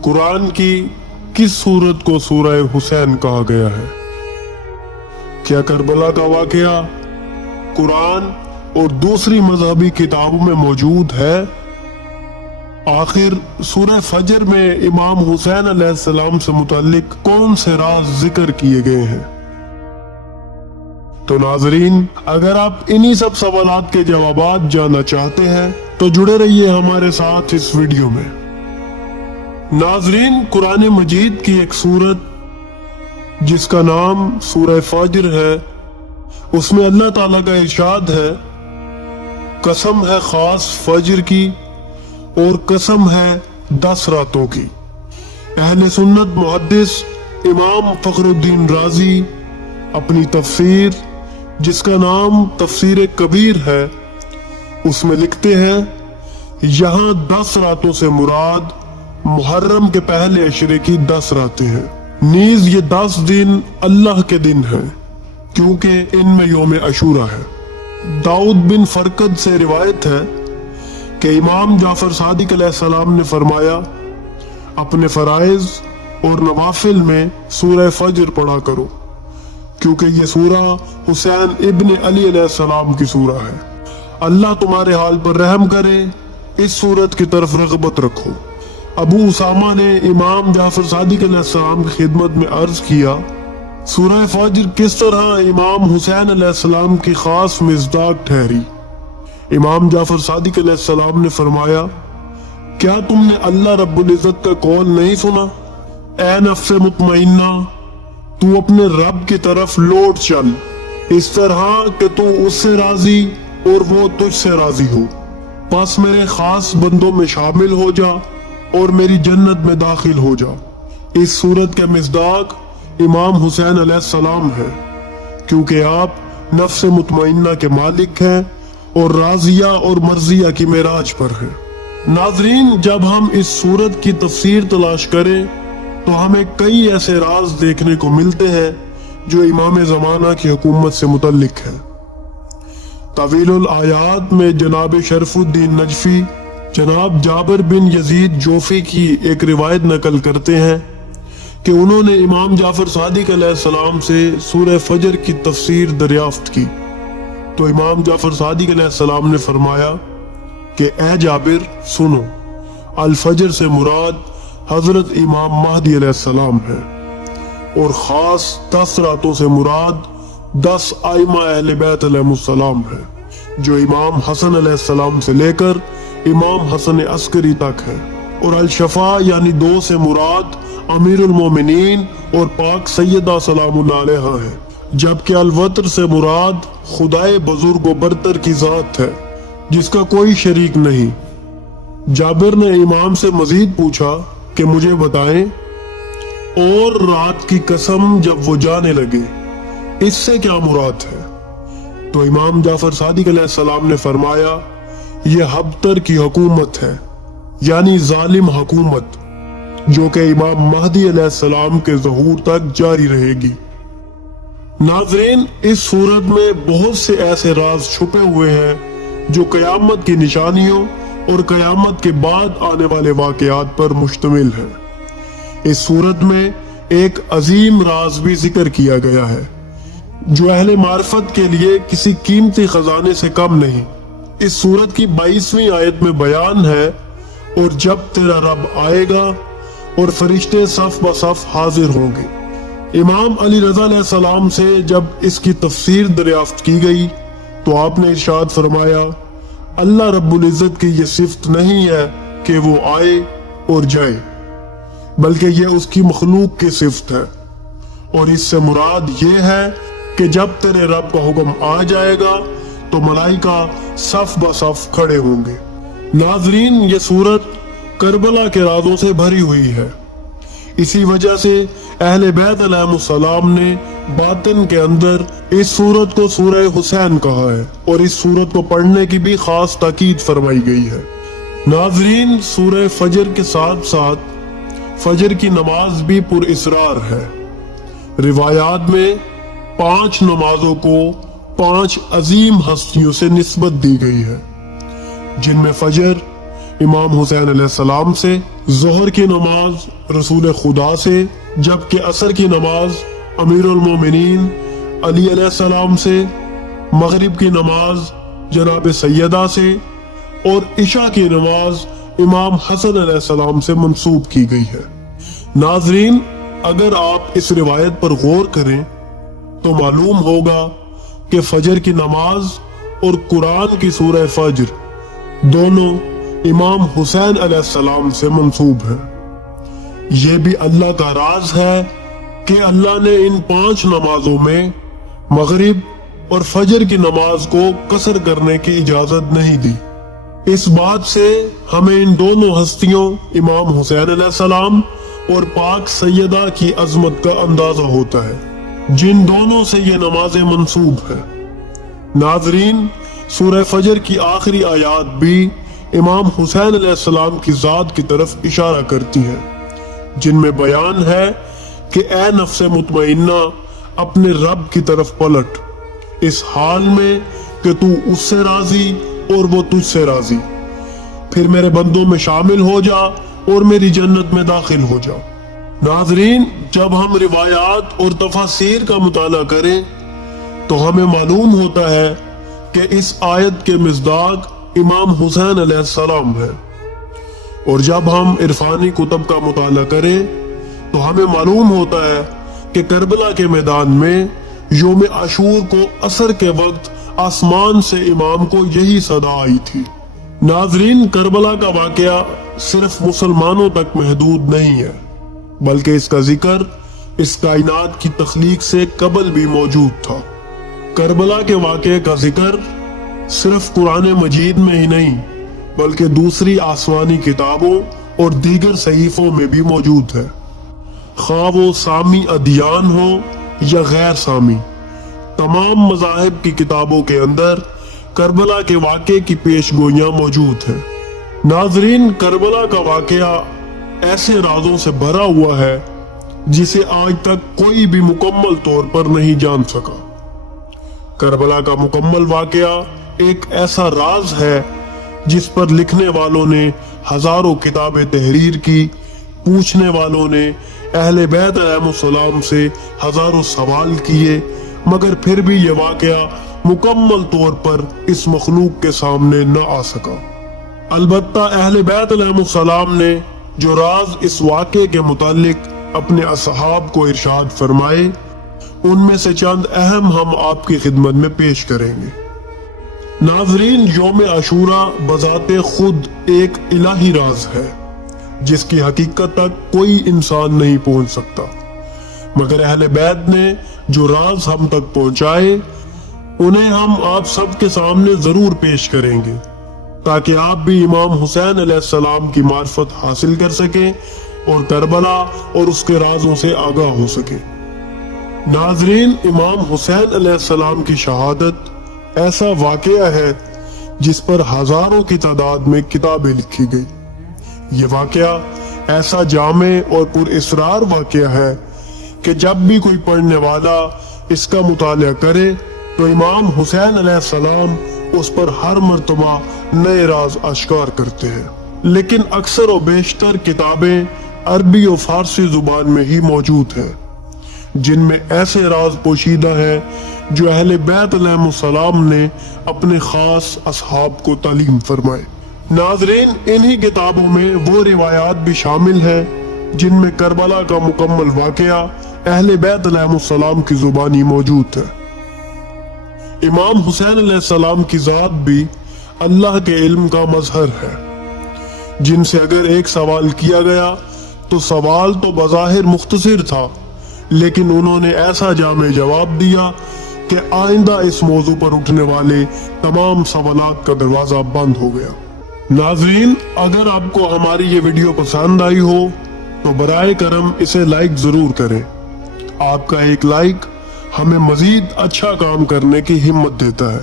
कुरान की किस सूरत को सूरह हुसैन कहा गया है? क्या करबला का वाकया कुरान और दूसरी मजहबी किताबों में मौजूद है? आखिर सूरह फजर में इमाम हुसैन अलैहिस्सलाम से मुताल्लिक कौन से राज जिक्र किए गए हैं? तो नाजरीन, अगर आप इन्हीं सब सवालात के जवाबात जानना चाहते हैं तो जुड़े रहिए हमारे साथ इस वीडियो में। नाजरीन, कुरान मजीद की एक सूरत जिसका नाम सूरह फजर है, उसमें अल्लाह ताला का इरशाद है, कसम है खास फजर की और कसम है 10 रातों की। अहले सुन्नत मुहद्दिस इमाम फखरुद्दीन राजी अपनी तफसीर, जिसका नाम तफसीर कबीर है, उसमें लिखते हैं, यहाँ 10 रातों से मुराद मुहर्रम के पहले अशरे की 10 रातें हैं। नीज ये 10 दिन अल्लाह के दिन हैं, क्योंकि इनमें यौम अशूरा है। दाऊद बिन फरकद से रिवायत है कि इमाम जाफर सादिक अलैहिस्सलाम ने फरमाया, अपने फराइज और नवाफिल में सूरह फजर पढ़ा करो, क्योंकि ये सूरा हुसैन इब्न अली अलैहिस्सलाम की सूरा है। अल्लाह तुम्हारे हाल पर रहम करे, इस सूरत की तरफ रग़बत रखो। अबू उसामा ने इमाम जाफर सादिक अलैहिस्सलाम की खिदमत में अर्ज किया, सूरह फजर किस तरह इमाम हुसैन अलैहिस्सलाम की खास मिज़दाक ठहरी? इमाम जाफर सादिक अलैहिस्सलाम ने फरमाया, क्या तुमने अल्लाह रब्बुल इज़्ज़त का कौल नहीं सुना? ऐ नफ्स मुतमइन्ना, तू अपने रब की तरफ लौट चल, इस तरह कि तू उससे राजी और वो तुझसे राजी हो। बस मेरे खास बंदों में शामिल हो जा और मेरी जन्नत में दाखिल हो जा। इस सूरत के मिज़दाक इमाम हुसैन अलैहिस्सलाम है, क्योंकि आप नफ्स मुतमइन्ना के मालिक हैं और राजिया और मर्जिया की मेराज पर हैं। नाजरीन, जब हम इस सूरत की तफसीर तलाश करें तो हमें कई ऐसे राज देखने को मिलते हैं जो इमाम ज़माना की हुकूमत से मुतल्लिक है। तवीलुल आयात में जनाब शरफुद्दीन नजफी जनाब जाबिर बिन यजीद जोफी की एक रिवायत नकल करते हैं कि उन्होंने इमाम जाफर सादिक अलैहिस्सलाम से सूरह फजर की तफसीर दरियाफ्त की, तो इमाम जाफर सादिक अलैहिस्सलाम ने फरमाया कि ए जाबिर सुनो, अल फजर से मुराद हजरत इमाम महदी अलैहिस्सलाम है और खास 10 रातों से मुराद 10 आइमा अहले बैत अलैहिमुस्सलाम है, जो इमाम हसन अलैहिस्सलाम से लेकर इमाम हसन अस्करी तक है। और अल शफा यानी 2 से मुराद अमीरुल मोमिनीन और पाक सैयदा सलामुल्लाह अलैहा है, जबकि अल वत्र से मुराद खुदाए बुजुर्ग व बरतर की जात है, जिसका कोई शरीक नहीं। जाबिर ने इमाम से मजीद पूछा कि मुझे बताएं, और रात की कसम जब वो जाने लगे, इससे क्या मुराद है? तो इमाम जाफर सादिक अलैहिस्सलाम ने फरमाया, ये हब्तर की हुकूमत है, यानी जालिम हुकूमत, जो कि इमाम महदी अलैहिस्सलाम के ज़हूर तक जारी रहेगी। नाज़रीन, इस सूरत में बहुत से ऐसे राज छुपे हुए हैं जो कयामत की निशानियों और कयामत के बाद आने वाले वाक़यात पर मुश्तमिल है। इस सूरत में एक अजीम राज भी जिक्र किया गया है, जो अहले मार्फत के लिए किसी कीमती खजाने से कम नहीं। इस सूरत की 22वीं आयत में बयान है, और जब तेरा रब आएगा और फरिश्ते सफ ब सफ हाजिर होंगे। इमाम अली रज़ा अलैहिस्सलाम से जब इसकी तफसीर दरियाफ्त की गई तो आपने इरशाद फरमाया, अल्लाह रब्बुल इज़्ज़त की ये सिफ्त नहीं है कि वो आए और जाए, बल्कि ये उसकी मखलूक की सिफ्त है, और इससे मुराद ये है कि जब तेरे रब का हुक्म आ जाएगा तो मलाइका सफ ब सफ खड़े होंगे। नाजरीन, ये सूरत करबला के राजों से भरी हुई है। इसी वजह से अहले बैत अलैहिमुस्सलाम ने बातिन के अंदर इस सूरत को सूरह हुसैन कहा है, और इस सूरत को पढ़ने की भी खास ताकीद फरमाई गई है। नाजरीन, सूरह फजर के साथ साथ फजर की नमाज भी पुरइसरार है। रिवायात में 5 नमाजों को 5 अजीम हस्तियों से निस्बत दी गई है, जिनमें फजर امام حسین علیہ السلام سے، ظہر کی نماز رسول خدا سے، جبکہ عصر کی نماز امیر المومنین علی علیہ السلام سے، مغرب کی نماز جناب سیدہ سے، اور عشاء کی نماز امام حسن علیہ السلام سے منسوب کی گئی ہے۔ ناظرین، اگر آپ اس روایت پر غور کریں تو معلوم ہوگا کہ فجر کی نماز اور قرآن کی سورہ فجر دونوں امام حسین علیہ السلام سے منسوب ہیں۔ یہ بھی اللہ کا راز ہے کہ اللہ نے ان 5 نمازوں میں مغرب اور فجر کی نماز کو قصر کرنے کی اجازت نہیں دی۔ اس بات سے ہمیں ان دونوں ہستیوں امام حسین علیہ السلام اور پاک سیدہ کی عظمت کا اندازہ ہوتا ہے، جن دونوں سے یہ نمازیں منسوب ہیں۔ ناظرین، سورہ فجر کی آخری آیات بھی امام حسین علیہ السلام کی ذات کی طرف اشارہ کرتی ہیں، جن میں بیان ہے کہ اے نفس مطمئنہ، اپنے رب کی طرف پلٹ، اس حال میں کہ تو اس سے راضی اور وہ تجھ سے راضی، پھر میرے بندوں میں شامل ہو جا اور میری جنت میں داخل ہو جا۔ ناظرین، جب ہم روایات اور تفاسیر کا مطالعہ کریں تو ہمیں معلوم ہوتا ہے کہ اس آیت کے مصداق امام حسین علیہ السلام ہے، اور جب ہم عرفانی کتب کا مطالعہ کریں تو ہمیں معلوم ہوتا ہے کہ کربلا کے میدان میں یوم عاشور کو عصر کے وقت آسمان سے امام کو یہی صدا آئی تھی۔ ناظرین، کربلا کا واقعہ صرف مسلمانوں تک محدود نہیں ہے، بلکہ اس کا ذکر اس کائنات کی تخلیق سے قبل بھی موجود تھا۔ کربلا کے واقعے کا ذکر صرف قرآن مجید میں ہی نہیں بلکہ دوسری آسمانی کتابوں اور دیگر صحیفوں میں بھی موجود ہے، خواہ وہ سامی ادیان ہو یا غیر سامی۔ تمام مذاہب کی کتابوں کے اندر کربلا کے واقعے کی پیش گوئیاں موجود ہیں۔ ناظرین، کربلا کا واقعہ ایسے رازوں سے بھرا ہوا ہے جسے آج تک کوئی بھی مکمل طور پر نہیں جان سکا۔ کربلا کا مکمل واقعہ ایک ایسا راز ہے جس پر لکھنے والوں نے ہزاروں کتابیں تحریر کی، پوچھنے والوں نے اہل بیت علیہ السلام سے ہزاروں سوال کیے، مگر پھر بھی یہ واقعہ مکمل طور پر اس مخلوق کے سامنے نہ آ سکا۔ البتہ اہل بیت علیہ السلام نے جو راز اس واقعے کے متعلق اپنے اصحاب کو ارشاد فرمائے، ان میں سے چند اہم ہم آپ کی خدمت میں پیش کریں گے۔ ناظرین، یوم عاشوراء بذات خود ایک الہی راز ہے جس کی حقیقت تک کوئی انسان نہیں پہنچ سکتا، مگر اہل بیت نے جو راز ہم تک پہنچائے انہیں ہم آپ سب کے سامنے ضرور پیش کریں گے، تاکہ آپ بھی امام حسین علیہ السلام کی معرفت حاصل کر سکیں اور کربلا اور اس کے رازوں سے آگاہ ہو سکیں۔ ناظرین، امام حسین علیہ السلام کی شہادت ایسا واقعہ ہے جس پر ہزاروں کی تعداد میں کتابیں لکھی گئی۔ یہ واقعہ ایسا جامع اور پر اسرار واقعہ ہے کہ جب بھی کوئی پڑھنے والا اس کا مطالعہ کرے تو امام حسین علیہ السلام اس پر ہر مرتبہ نئے راز اشکار کرتے ہیں۔ لیکن اکثر و بیشتر کتابیں عربی و فارسی زبان میں ہی موجود ہیں، جن میں ایسے راز پوشیدہ ہیں جو اہل بیت علیہ السلام نے اپنے خاص اصحاب کو تعلیم فرمائے۔ ناظرین، انہی کتابوں میں وہ روایات بھی شامل ہیں جن میں کربلا کا مکمل واقعہ اہل بیت علیہ السلام کی زبانی موجود ہے۔ امام حسین علیہ السلام کی ذات بھی اللہ کے علم کا مظہر ہے، جن سے اگر ایک سوال کیا گیا تو سوال تو بظاہر مختصر تھا، لیکن انہوں نے ایسا جامع جواب دیا کہ آئندہ اس موضوع پر اٹھنے والے تمام سوالات کا دروازہ بند ہو گیا۔ ناظرین، اگر آپ کو ہماری یہ ویڈیو پسند آئی ہو تو برائے کرم اسے لائک ضرور کریں۔ آپ کا ایک لائک ہمیں مزید اچھا کام کرنے کی ہمت دیتا ہے۔